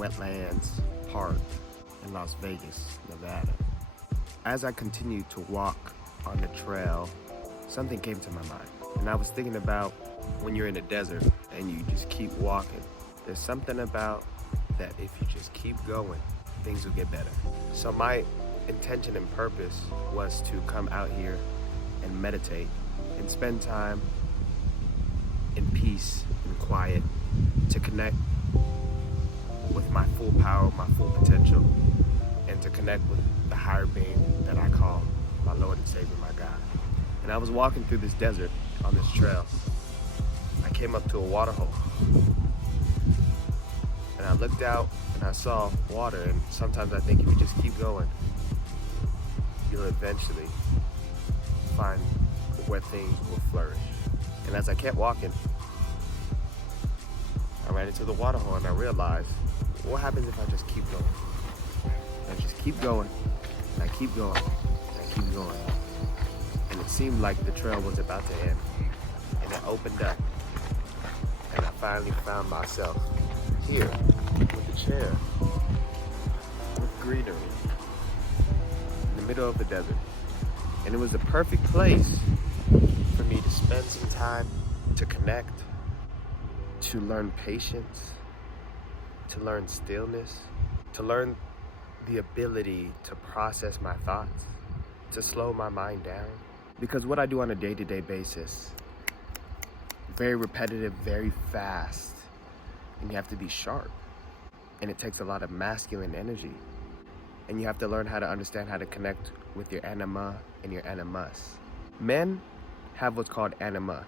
Wetlands Park in Las Vegas, Nevada. As I continued to walk on the trail, something came to my mind. And I was thinking about when you're in the desert and you just keep walking, there's something about that if you just keep going, things will get better. So my intention and purpose was to come out here and meditate and spend time in peace and quiet to connect with my full power, my full potential, and to connect with the higher being that I call my Lord and Savior, my God. And I was walking through this desert on this trail. I came up to a water hole. And I looked out and I saw water, and sometimes I think if you just keep going, you'll eventually find where things will flourish. And as I kept walking, I ran into the water hole and I realized, what happens if I just keep going? And I just keep going, and I keep going, and I keep going. And it seemed like the trail was about to end. And it opened up. And I finally found myself here with a chair, with greenery, in the middle of the desert. And it was the perfect place for me to spend some time to connect, to learn patience, to learn stillness, to learn the ability to process my thoughts, to slow my mind down. Because what I do on a day-to-day basis, very repetitive, very fast, and you have to be sharp. And it takes a lot of masculine energy. And you have to learn how to understand how to connect with your anima and your animus. Men have what's called anima.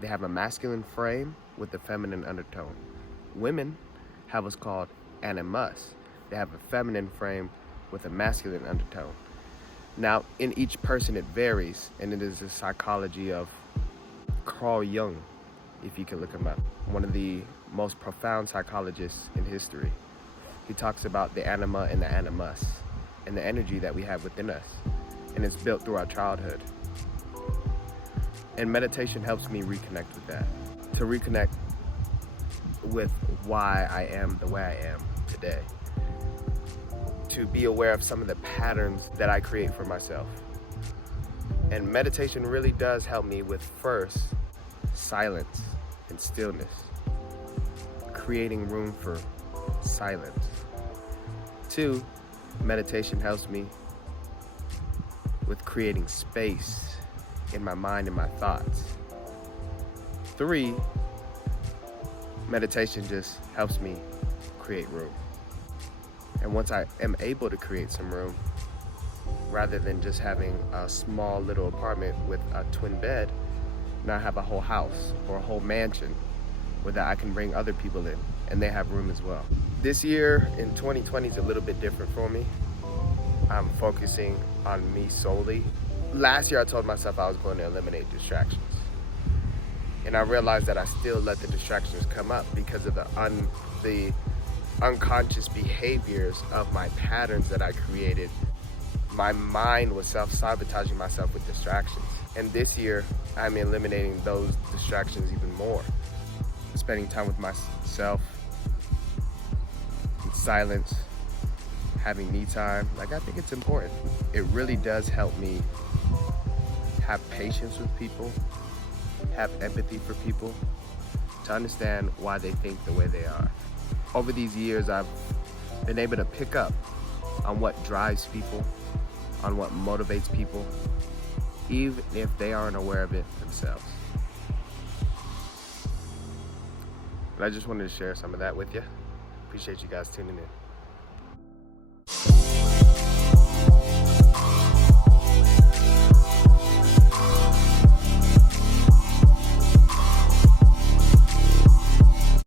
They have a masculine frame with a feminine undertone. Women have what's called animus. They have a feminine frame with a masculine undertone. Now, in each person it varies, and it is the psychology of Carl Jung, if you can look him up, one of the most profound psychologists in history. He talks about the anima and the animus and the energy that we have within us, and it's built through our childhood. And meditation helps me reconnect with that, to reconnect with why I am the way I am today, to be aware of some of the patterns that I create for myself. And meditation really does help me with, first, silence and stillness, creating room for silence. 2, meditation helps me with creating space in my mind and my thoughts. 3, meditation just helps me create room. And once I am able to create some room, rather than just having a small little apartment with a twin bed, now I have a whole house or a whole mansion where that I can bring other people in and they have room as well. This year in 2020 is a little bit different for me. I'm focusing on me solely. Last year I told myself I was going to eliminate distractions. And I realized that I still let the distractions come up because of the unconscious behaviors of my patterns that I created. My mind was self-sabotaging myself with distractions. And this year, I'm eliminating those distractions even more. Spending time with myself, in silence, having me time. I think it's important. It really does help me have patience with people, have empathy for people, to understand why they think the way they are. Over these years, I've been able to pick up on what drives people, on what motivates people, even if they aren't aware of it themselves. But I just wanted to share some of that with you. Appreciate you guys tuning in.